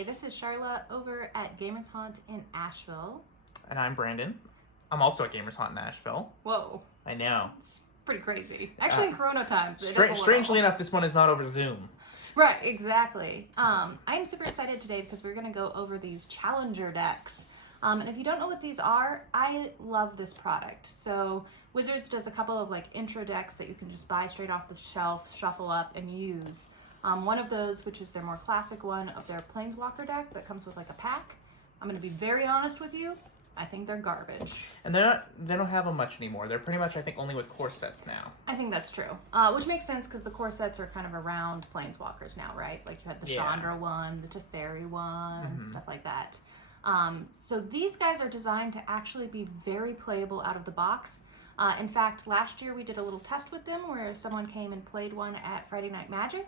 Hey, this is Charlotte over at Gamers Haunt in Asheville. And I'm Brandon. I'm also at Gamers Haunt in Asheville. Whoa. I know. It's pretty crazy. Actually, in Corona times. Strangely enough, this one is not over Zoom. Right, exactly. I'm super excited today because we're going to go over these Challenger decks. And if you don't know what these are, I love this product. So Wizards does a couple of like intro decks that you can just buy straight off the shelf, shuffle up, and use. One of those, which is their more classic one of their Planeswalker deck that comes with like a pack. I'm going to be very honest with you. I think they're garbage. And they don't have them much anymore. They're pretty much, I think, only with core sets now. I think that's true. Which makes sense because the core sets are kind of around Planeswalkers now, right? Like you had the Chandra one, the Teferi one, stuff like that. So these guys are designed to actually be very playable out of the box. In fact, last year we did a little test with them where someone came and played one at Friday Night Magic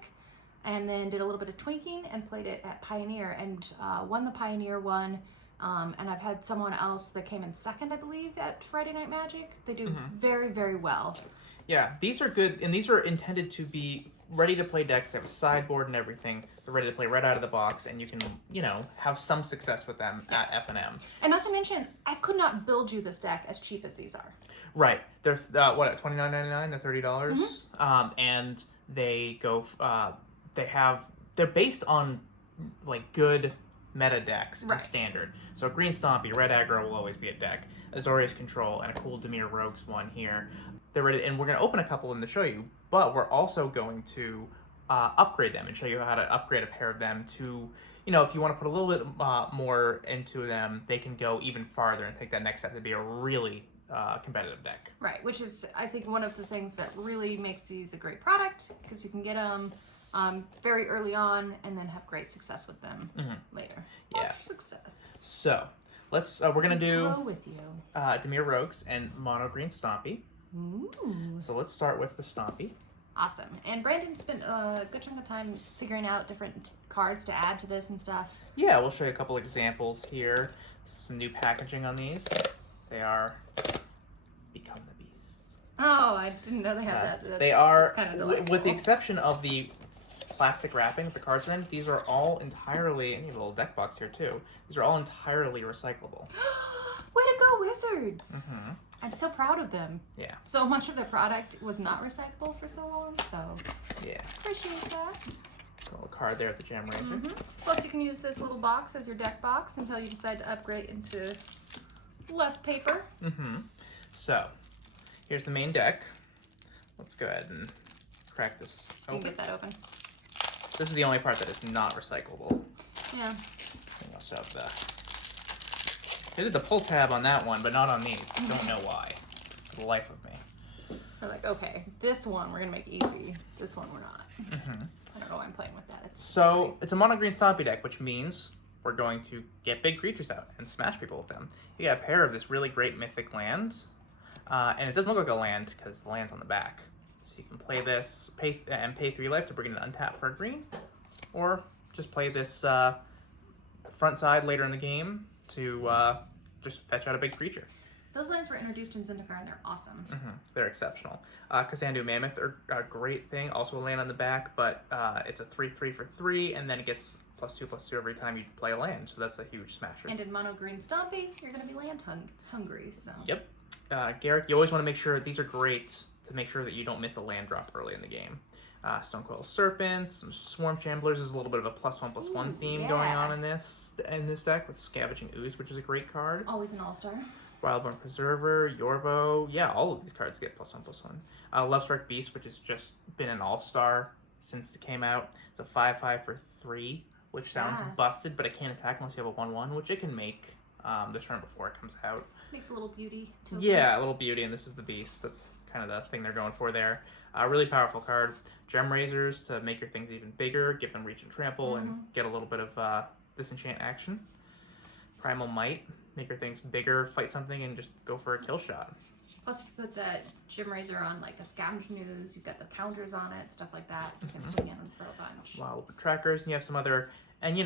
and then did a little bit of tweaking and played it at Pioneer and won the Pioneer one. And I've had someone else that came in second, I believe, at Friday Night Magic. They do very, very well. Yeah, these are good, and these are intended to be ready-to-play decks. They have a sideboard and everything. They're ready to play right out of the box, and you can, have some success with them at F&M. And not to mention, I could not build you this deck as cheap as these are. Right. They're, at $29.99? They're $30. And they go, they're based on, like, good meta decks and standard. So Green Stompy, Red Aggro will always be a deck. Azorius Control, and a cool Dimir Rogues one here. They're ready, and we're going to open a couple of them to show you, but we're also going to upgrade them and show you how to upgrade a pair of them to, if you want to put a little bit more into them, they can go even farther and take that next step to be a really competitive deck. Right, which is, I think, one of the things that really makes these a great product, because you can get them very early on and then have great success with them later. Yeah. Success. So, we're going to do with you. Dimir Rogues and Mono Green Stompy. Ooh. So let's start with the Stompy. Awesome. And Brandon spent a good chunk of time figuring out different cards to add to this and stuff. Yeah, we'll show you a couple examples here. Some new packaging on these. They are Become the Beast. Oh, I didn't know they had that. They are, kind of with the exception of the plastic wrapping that the cards are in, these are all entirely, and you have a little deck box here too, these are all entirely recyclable. Way to go, Wizards! I'm so proud of them. Yeah. So much of their product was not recyclable for so long, so yeah. Appreciate that. A little card there at the Gem Razor. Plus you can use this little box as your deck box until you decide to upgrade into less paper. So, here's the main deck. Let's go ahead and crack this open. You can get that open. This is the only part that is not recyclable. Yeah. We also have they did the pull tab on that one, but not on these. I don't know why. For the life of me. We're like, okay, this one we're gonna make easy. This one we're not. I don't know why I'm playing with that. It's a mono green Stompy deck, which means we're going to get big creatures out and smash people with them. You got a pair of this really great mythic land, and it doesn't look like a land because the land's on the back. So you can play this, pay 3 life to bring it an untap for a green, or just play this front side later in the game to just fetch out a big creature. Those lands were introduced in Zendikar and they're awesome. They're exceptional. Kazandu Mammoth are a great thing, also a land on the back, but it's a 3/3 for 3, and then it gets +2/+2 every time you play a land, so that's a huge smasher. And in Mono Green Stompy, you're going to be land hungry, so. Yep. Garrick, you always want to make sure these are great to make sure that you don't miss a land drop early in the game. Stonecoil Serpents, some Swarm Chamblers. There's a little bit of a +1/+1 theme going on in this deck with Scavenging Ooze, which is a great card. Always an all-star. Wildborn Preserver, Yorvo. Yeah, all of these cards get +1/+1. Lovestruck Beast, which has just been an all-star since it came out. It's a 5/5 for 3, which sounds busted, but it can't attack unless you have a 1/1, which it can make this turn before it comes out. Makes a little beauty to it. Yeah, a little beauty, and this is the Beast. That's kind of the thing they're going for there. Really powerful card. Gem Razors to make your things even bigger, give them reach and trample, and get a little bit of disenchant action. Primal Might, make your things bigger, fight something, and just go for a kill shot. Plus, if you put that Gem Razor on like a Scavenging Ooze, you've got the counters on it, stuff like that. You can swing in for a bunch. Wild Trackers, and you have some other, and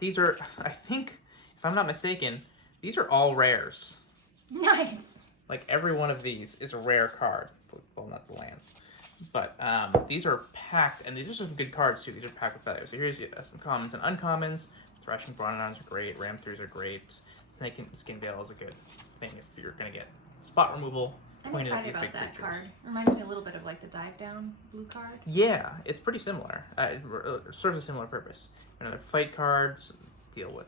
these are, I think, if I'm not mistaken, these are all rares. Nice. Like every one of these is a rare card. Well, not the lands. But these are packed, and these are some good cards too. These are packed with value. So here's some commons and uncommons. Thrashing Bronarms are great. Ram 3s are great. Snake and Skin Veil is a good thing if you're going to get spot removal. I'm excited about that card. Reminds me a little bit of like the Dive Down blue card. Yeah, it's pretty similar. It serves a similar purpose. Another fight cards deal with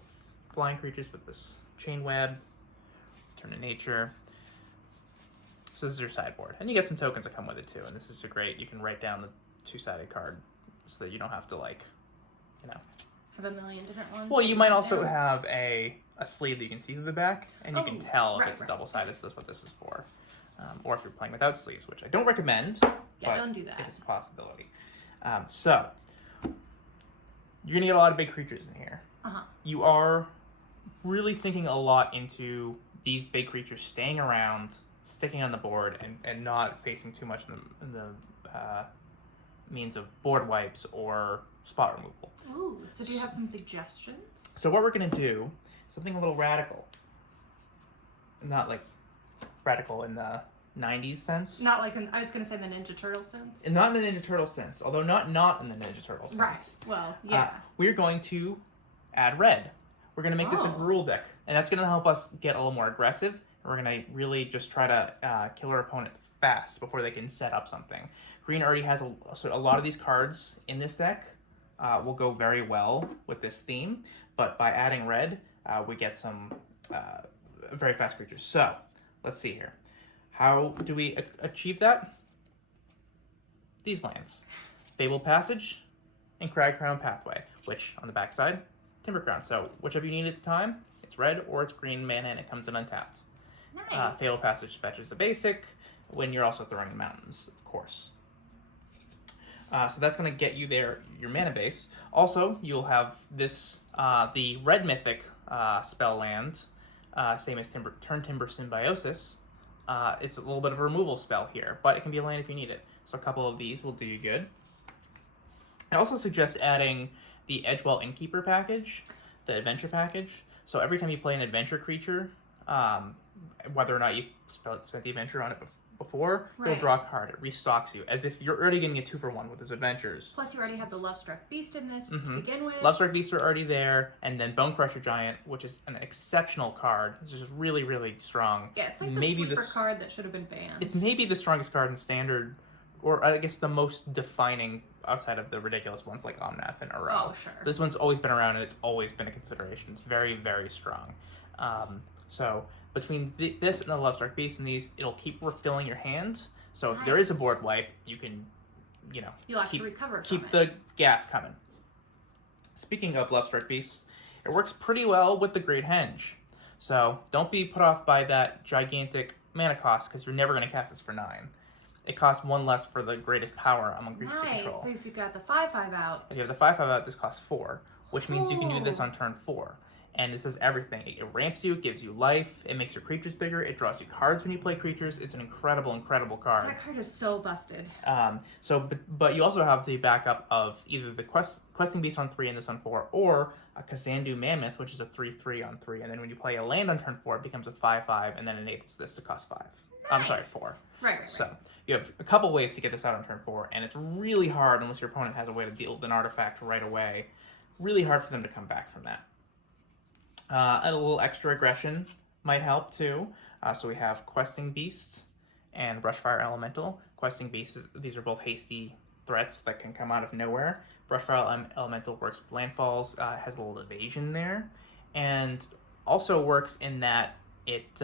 flying creatures with this Chain Web, Turn to Nature. So this is your sideboard. And you get some tokens that come with it too. And this is a great, you can write down the two-sided card so that you don't have to like, you know. Have a million different ones. Well, you might also have a sleeve that you can see through the back, and you can tell if it's double-sided, so that's what this is for. Or if you're playing without sleeves, which I don't recommend. Yeah, don't do that. It is a possibility. So, you're going to get a lot of big creatures in here. You are really sinking a lot into these big creatures staying around, sticking on the board, and not facing too much in the means of board wipes or spot removal. Ooh, so do you have some suggestions? So what we're going to do, something a little radical. Not like radical in the 90s sense. Not like, I was going to say the Ninja Turtle sense. And not in the Ninja Turtle sense, although not in the Ninja Turtle sense. Right, well, yeah. We're going to add red. We're going to make this a Gruul deck, and that's going to help us get a little more aggressive. And we're going to really just try to kill our opponent fast before they can set up something. Green already has a lot of these cards in this deck. Will go very well with this theme, but by adding red, we get some very fast creatures. So, let's see here. How do we achieve that? These lands. Fabled Passage and Cragcrown Pathway, which, on the backside, Timber Crown. So, whichever you need at the time, it's red or it's green mana and it comes in untapped. Nice. Fabled Passage fetches the basic when you're also throwing mountains, of course. So that's going to get you there, your mana base. Also, you'll have this, the red mythic spell land, same as Turn Timber Symbiosis. It's a little bit of a removal spell here, but it can be a land if you need it. So a couple of these will do you good. I also suggest adding the Edgewell Innkeeper package, the adventure package. So every time you play an adventure creature, whether or not you spent the adventure on it before, you'll draw a card. It restocks you, as if you're already getting a 2-for-1 with those adventures. Plus, you already have the Lovestruck Beast in this to begin with. Lovestruck Beasts are already there, and then Bone Crusher Giant, which is an exceptional card. It's just really, really strong. Yeah, it's like the sleeper card that should have been banned. It's maybe the strongest card in Standard, or I guess the most defining outside of the ridiculous ones like Omnath and Uro. Oh, sure. This one's always been around, and it's always been a consideration. It's very, very strong. So between this and the Lovestruck Beast and these, it'll keep refilling your hand. So if there is a board wipe, you can, you'll actually recover keep the gas coming. Speaking of Lovestruck Beasts, it works pretty well with the Great Henge. So don't be put off by that gigantic mana cost, because you're never going to cast this for 9. It costs 1 less for the greatest power among creatures you control. So if you got the 5/5 out. If you have the 5/5 out, this costs 4, which means you can do this on turn 4. And this does everything. It ramps you, it gives you life, it makes your creatures bigger, it draws you cards when you play creatures. It's an incredible, incredible card. That card is so busted. But you also have the backup of either the Questing Beast on 3 and this on 4, or a Kazandu Mammoth, which is a 3/3 on 3. And then when you play a land on turn 4, it becomes a 5/5, and then enables this to cost 5. Nice. I'm sorry, 4. Right. So you have a couple ways to get this out on turn 4, and it's really hard unless your opponent has a way to deal with an artifact right away. Really hard for them to come back from that. A little extra aggression might help too. So we have Questing Beast and Brushfire Elemental. Questing Beast, these are both hasty threats that can come out of nowhere. Brushfire Elemental works with landfalls, has a little evasion there, and also works in that it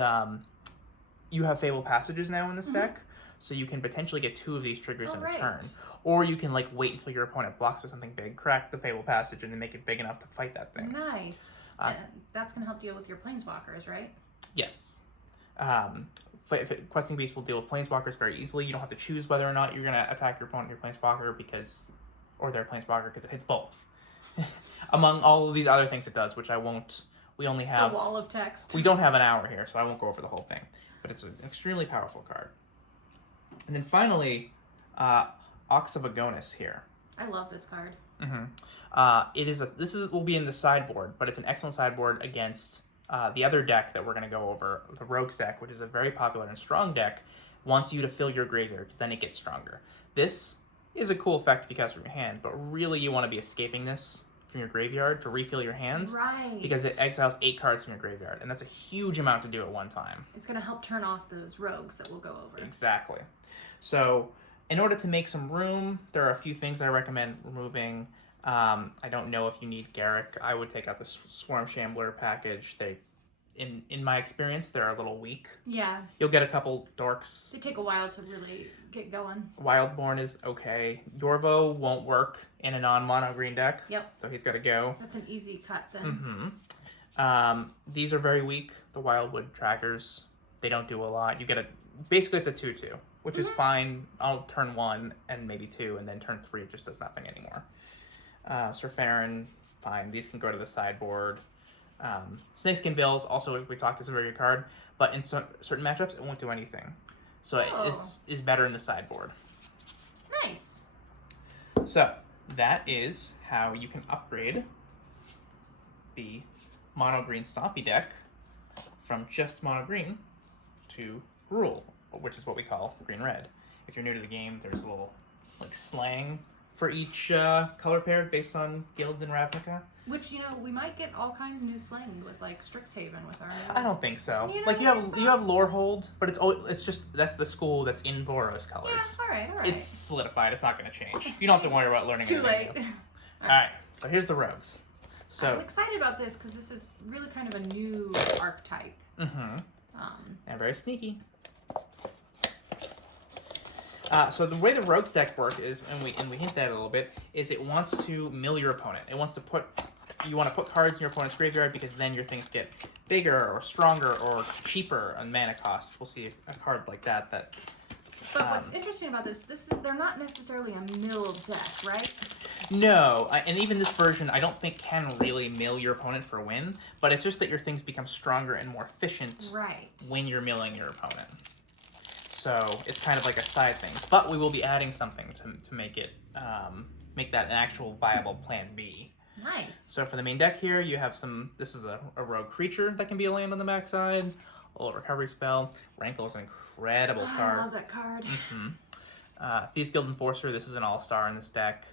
you have Fabled Passages now in this deck, so you can potentially get 2 of these triggers in a turn. Or you can wait until your opponent blocks with something big, crack the Fabled Passage, and then make it big enough to fight that thing. Nice. And that's going to help deal with your Planeswalkers, right? Yes. Questing Beast will deal with Planeswalkers very easily. You don't have to choose whether or not you're going to attack your opponent, your Planeswalker, or their Planeswalker, because it hits both. Among all of these other things it does, which I won't... We only have... A wall of text. We don't have an hour here, so I won't go over the whole thing. But it's an extremely powerful card. And then finally... Ox of Agonis here. I love this card. This will be in the sideboard, but it's an excellent sideboard against the other deck that we're going to go over, the Rogues deck, which is a very popular and strong deck. Wants you to fill your graveyard because then it gets stronger. This is a cool effect if you cast from your hand, but really you want to be escaping this from your graveyard to refill your hand. Right. Because it exiles 8 cards from your graveyard, and that's a huge amount to do at one time. It's going to help turn off those rogues that we'll go over. Exactly. So, in order to make some room, there are a few things I recommend removing. I don't know if you need Garrick. I would take out the Swarm Shambler package. They, in my experience, they're a little weak. Yeah. You'll get a couple dorks. They take a while to really get going. Wildborn is okay. Yorvo won't work in a non-mono green deck. Yep. So he's got to go. That's an easy cut then. These are very weak. The Wildwood Trackers, they don't do a lot. You get basically it's a 2/2, which is fine. I'll turn 1 and maybe 2, and then turn 3 it just does nothing anymore. Sir Farron, fine. These can go to the sideboard. Snakeskin Veils, also as we talked, is a very good card, but in certain matchups it won't do anything. So it is better in the sideboard. Nice. So that is how you can upgrade the mono green Stompy deck from just mono green to Gruul, which is what we call green red. If you're new to the game, there's a little like slang for each color pair based on guilds in Ravnica. Which, you know, we might get all kinds of new slang with like Strixhaven with our new... I don't think so. You Like you have Lorehold, but it's just that's the school that's in Boros colors. Yeah, all right. It's solidified. It's not going to change. You don't have to worry about learning. It's too late. All right. So here's the rogues. So I'm excited about this because this is really kind of a new archetype. And very sneaky. So the way the rogues deck works is, and we hinted at it a little bit, is it wants to mill your opponent. It wants to you want to put cards in your opponent's graveyard because then your things get bigger or stronger or cheaper on mana costs. We'll see a card like that. But what's interesting about they're not necessarily a mill deck, right? No, and even this version I don't think can really mill your opponent for a win, but it's just that your things become stronger and more efficient when you're milling your opponent. So it's kind of like a side thing, but we will be adding something to make it make that an actual viable plan B. Nice. So for the main deck here, you have this is a rogue creature that can be a land on the backside, a little recovery spell. Rankle is an incredible card. I love that card. Thieves Guild Enforcer, this is an all-star in this deck.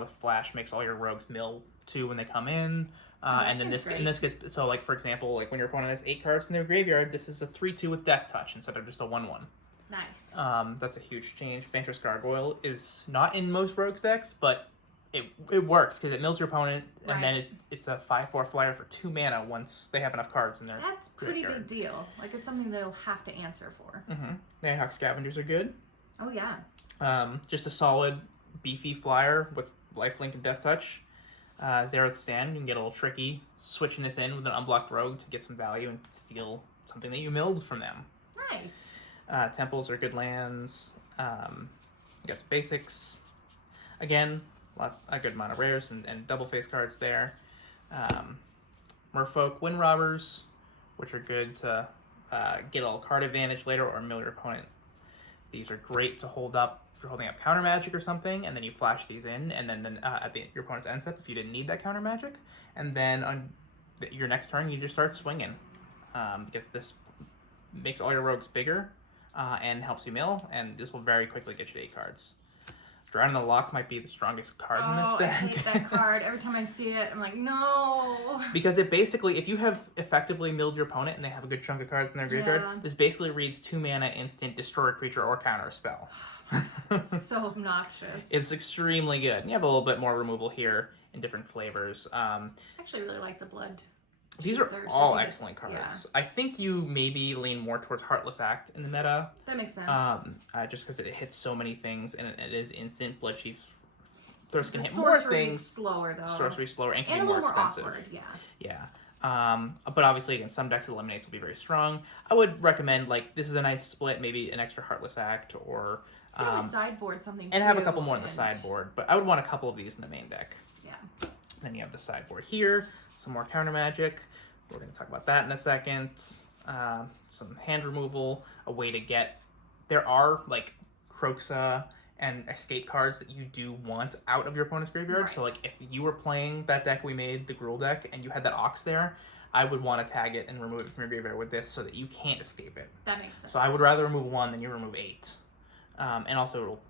With Flash, makes all your rogues mill 2 when they come in. And then this gets, so like for example, like when your opponent has 8 cards in their graveyard, this is a 3/2 with Death Touch instead of just a 1/1. Nice. That's a huge change. Fantress Gargoyle is not in most rogues decks, but it works because it mills your opponent, and then it's a 5/4 flyer for 2 mana once they have enough cards in their That's pretty big deal. Like it's something they'll have to answer for. Nighthawk Scavengers are good. Oh yeah. Just a solid beefy flyer with lifelink and Death Touch. Zerath Stand, you can get a little tricky switching this in with an unblocked rogue to get some value and steal something that you milled from them. Nice. Temples are good lands. You got some basics. Again, a good amount of rares and double face cards there. Merfolk Wind Robbers, which are good to get a little card advantage later or mill your opponent. These are great to hold up if you're holding up counter magic or something, and then you flash these in, and then at your opponent's end step if you didn't need that counter magic, and then on your next turn you just start swinging because this makes all your rogues bigger and helps you mill, and this will very quickly get you to 8 cards. Drown in the Loch might be the strongest card in this deck. I hate that card. Every time I see it, I'm like, no. Because it basically, if you have effectively milled your opponent and they have a good chunk of cards in their graveyard, this basically reads 2 mana instant, destroy a creature or counter a spell. It's so obnoxious. It's extremely good. And you have a little bit more removal here in different flavors. I actually really like the blood. These are all excellent cards. Yeah. I think you maybe lean more towards Heartless Act in the meta. That makes sense. Just because it hits so many things and it is instant. Blood Chief's Thirst can hit more things. Sorcery's slower though. Sorcery's slower and can be more expensive. Awkward, yeah. But obviously again, some decks eliminates will be very strong. I would recommend this is a nice split, maybe an extra Heartless Act or you can always sideboard something and have a couple more in the sideboard. But I would want a couple of these in the main deck. Yeah. Then you have the sideboard here, some more counter magic. We're going to talk about that in a second. Some hand removal, a way to get... There are, Kroxa and Escape cards that you do want out of your opponent's graveyard. Right. So, if you were playing that deck we made, the Gruul deck, and you had that Ox there, I would want to tag it and remove it from your graveyard with this so that you can't escape it. That makes sense. So I would rather remove 1 than you remove 8. And also it'll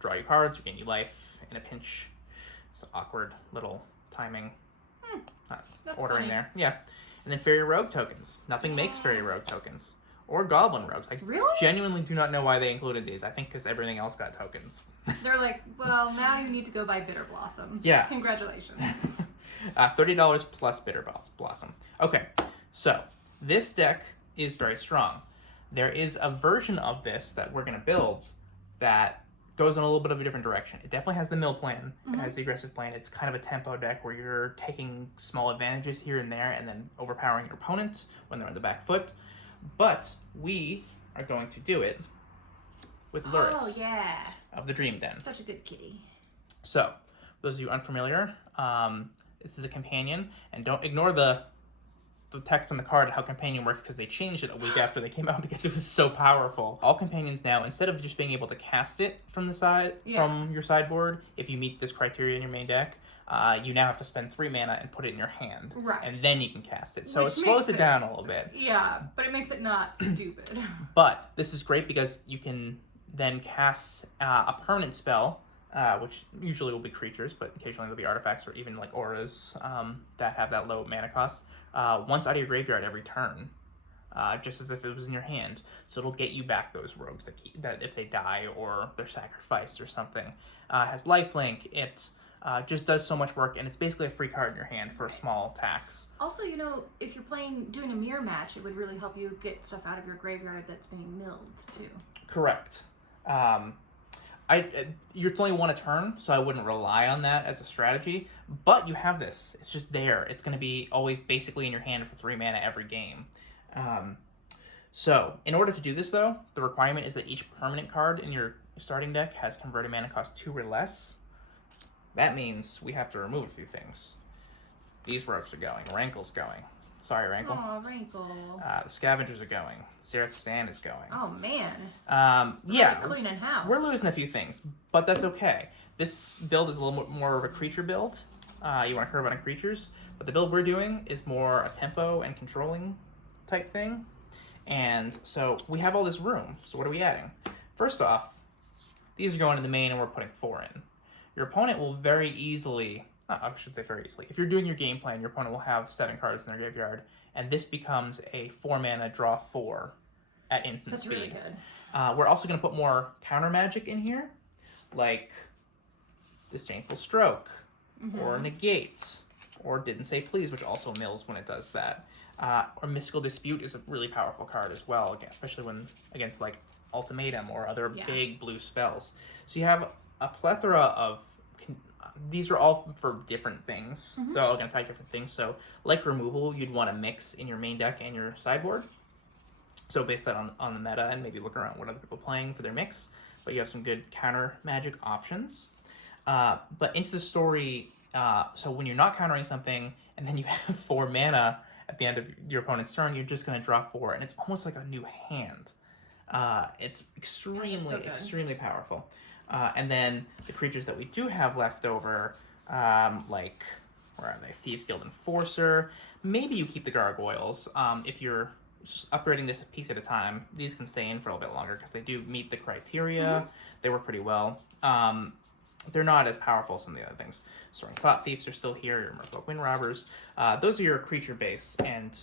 draw you cards, gain you life in a pinch. It's an awkward little timing ordering funny. there. Yeah. And then Fairy Rogue tokens. Nothing makes Fairy Rogue tokens. Or Goblin Rogues. I genuinely do not know why they included these. I think because everything else got tokens. They're like, well, now you need to go buy Bitter Blossom. Yeah. Congratulations. $30 plus Bitter Blossom. Okay, so this deck is very strong. There is a version of this that we're going to build that goes in a little bit of a different direction. It definitely has the mill plan. It has the aggressive plan. It's kind of a tempo deck where you're taking small advantages here and there and then overpowering your opponent when they're on the back foot. But we are going to do it with Luris of the Dream Den. Such a good kitty. So, those of you unfamiliar, this is a companion, and don't ignore the text on the card how companion works because they changed it a week after they came out because it was so powerful. All companions now, instead of just being able to cast it from the side from your sideboard, if you meet this criteria in your main deck, you now have to spend 3 mana and put it in your hand. Right. And then you can cast it. So it slows it down a little bit. Yeah, but it makes it not stupid. But this is great because you can then cast a permanent spell, which usually will be creatures, but occasionally there'll be artifacts or even like auras that have that low mana cost. Once out of your graveyard every turn, just as if it was in your hand. So it'll get you back those rogues that if they die or they're sacrificed or something. It has lifelink. It just does so much work, and it's basically a free card in your hand for small attacks. Also, if you're doing a mirror match, it would really help you get stuff out of your graveyard that's being milled too. Correct. It's only one a turn, so I wouldn't rely on that as a strategy. But you have this; it's just there. It's going to be always basically in your hand for 3 mana every game. So, in order to do this, though, the requirement is that each permanent card in your starting deck has converted mana cost 2 or less. That means we have to remove a few things. These rogues are going. Rankle's going. Sorry, Rankle. Oh, Rankle. The Scavengers are going. Xerath Sand is going. Oh, man. Yeah. Cleaning house. We're losing a few things, but that's okay. This build is a little more of a creature build. You want to curve on creatures, but the build we're doing is more a tempo and controlling type thing. And so we have all this room. So what are we adding? First off, these are going to the main and we're putting 4 in. Your opponent will very easily, I should say very easily, if you're doing your game plan, your opponent will have 7 cards in their graveyard, and this becomes a 4 mana draw 4 at instant speed. That's really good. We're also going to put more counter magic in here, like Disdainful Stroke, or Negate, or Didn't Say Please, which also mills when it does that. Or Mystical Dispute is a really powerful card as well, especially when against like Ultimatum or other big blue spells. So you have a plethora of these are all for different things. They're all going to attack different things. So, like removal, you'd want to mix in your main deck and your sideboard. So, base that on the meta and maybe look around what other people are playing for their mix. But you have some good counter magic options. But into the story, so when you're not countering something and then you have 4 mana at the end of your opponent's turn, you're just going to draw 4. And it's almost like a new hand. It's extremely powerful. And then the creatures that we do have left over, like, where are they? Thieves Guild Enforcer. Maybe you keep the Gargoyles. If you're upgrading this a piece at a time, these can stay in for a little bit longer because they do meet the criteria. They work pretty well. They're not as powerful as some of the other things. Soaring Thought Thieves are still here. Your Merfolk Wind Robbers. Those are your creature base, and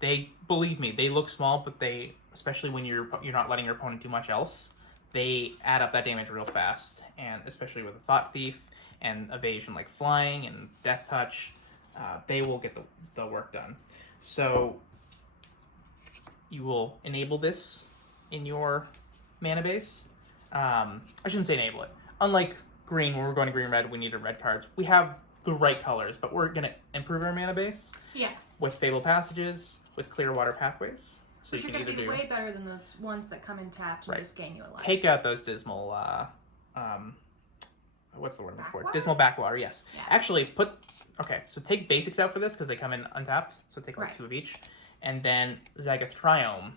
they, believe me, they look small, but they, especially when you're not letting your opponent do much else, they add up that damage real fast, and especially with a Thought Thief and evasion like flying and Death Touch, they will get the work done. So you will enable this in your mana base. I shouldn't say enable it. Unlike green, when we're going to green-red, we needed red cards. We have the right colors, but we're going to improve our mana base with Fable Passages, with Clear Water Pathways. So which are going to be way better than those ones that come in tapped and just gain you a life. Take out those dismal, what's the word I'm looking for? Dismal Backwater, yes. Yeah. Actually, so take basics out for this because they come in untapped. So take like 2 of each. And then Zagath's Triome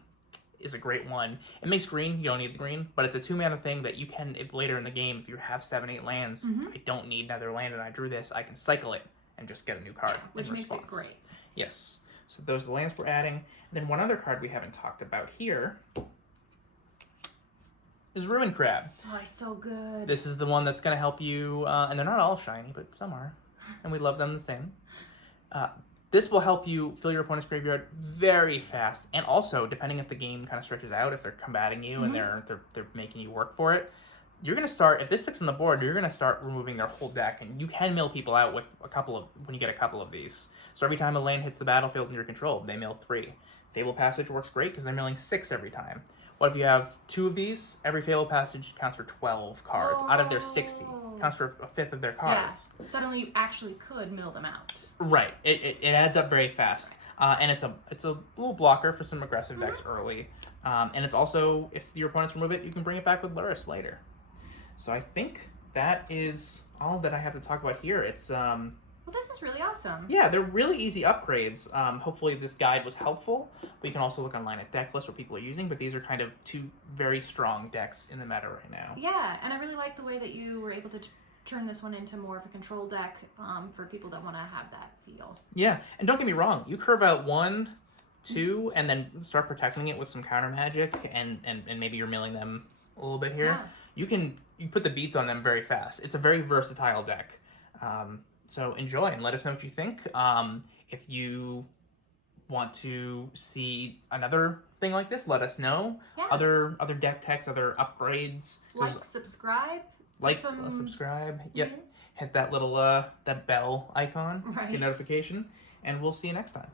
is a great one. It makes green, you don't need the green, but it's a 2 mana thing that you can, if later in the game, if you have 7-8 lands, I don't need another land and I drew this, I can cycle it and just get a new card which makes it great. Yes. So those are the lands we're adding. And then one other card we haven't talked about here is Ruin Crab. Oh, it's so good. This is the one that's going to help you, and they're not all shiny, but some are. And we love them the same. This will help you fill your opponent's graveyard very fast, and also depending if the game kind of stretches out, if they're combating you and they're making you work for it, you're gonna start if this sticks on the board. You're gonna start removing their whole deck, and you can mill people out with when you get a couple of these. So every time a lane hits the battlefield in your control, they mill 3. Fable Passage works great because they're milling 6 every time. What if you have 2 of these? Every Fable Passage counts for 12 cards out of their 60. Counts for a fifth of their cards. Yeah. Suddenly you actually could mill them out. Right. It adds up very fast. And it's a little blocker for some aggressive decks early. And it's also, if your opponents remove it, you can bring it back with Luris later. So I think that is all that I have to talk about here. It's Well, this is really awesome. Yeah, they're really easy upgrades. Hopefully this guide was helpful. But you can also look online at deck lists what people are using. But these are kind of 2 very strong decks in the meta right now. Yeah, and I really like the way that you were able to turn this one into more of a control deck for people that want to have that feel. Yeah, and don't get me wrong. You curve out 1, 2, and then start protecting it with some counter magic, and maybe you're milling them a little bit here. Yeah. You put the beats on them very fast. It's a very versatile deck. So enjoy and let us know what you think. If you want to see another thing like this, let us know. Yeah. Other deck techs, other upgrades. Subscribe. Subscribe. Yep. Hit that little that bell icon. Right. Get a notification, and we'll see you next time.